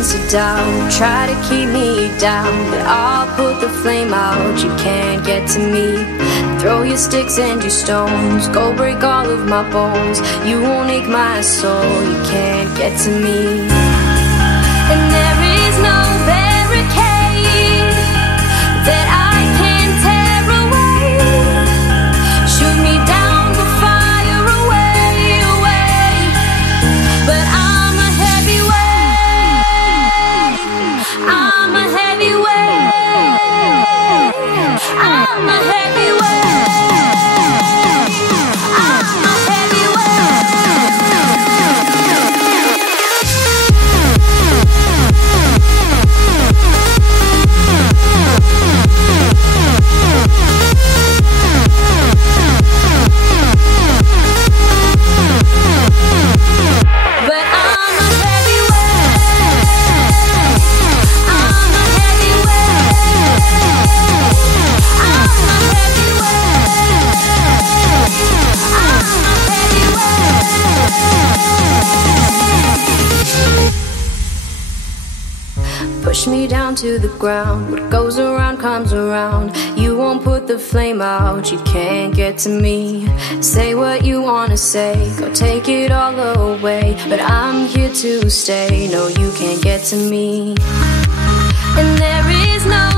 moments of doubt try to keep me down, but I'll put the flame out. You can't get to me. Throw your sticks and your stones, go break all of my bones. You won't ache my soul. You can't get to me. And there is no barricade that I can tear away. Shoot me down the fire away, away. But I'm a heavyweight. I'm a heavyweight. I'm a heavyweight. Push me down to the ground. What goes around comes around. You won't put the flame out. You can't get to me. Say what you wanna say, go take it all away, but I'm here to stay. No, you can't get to me. And there is no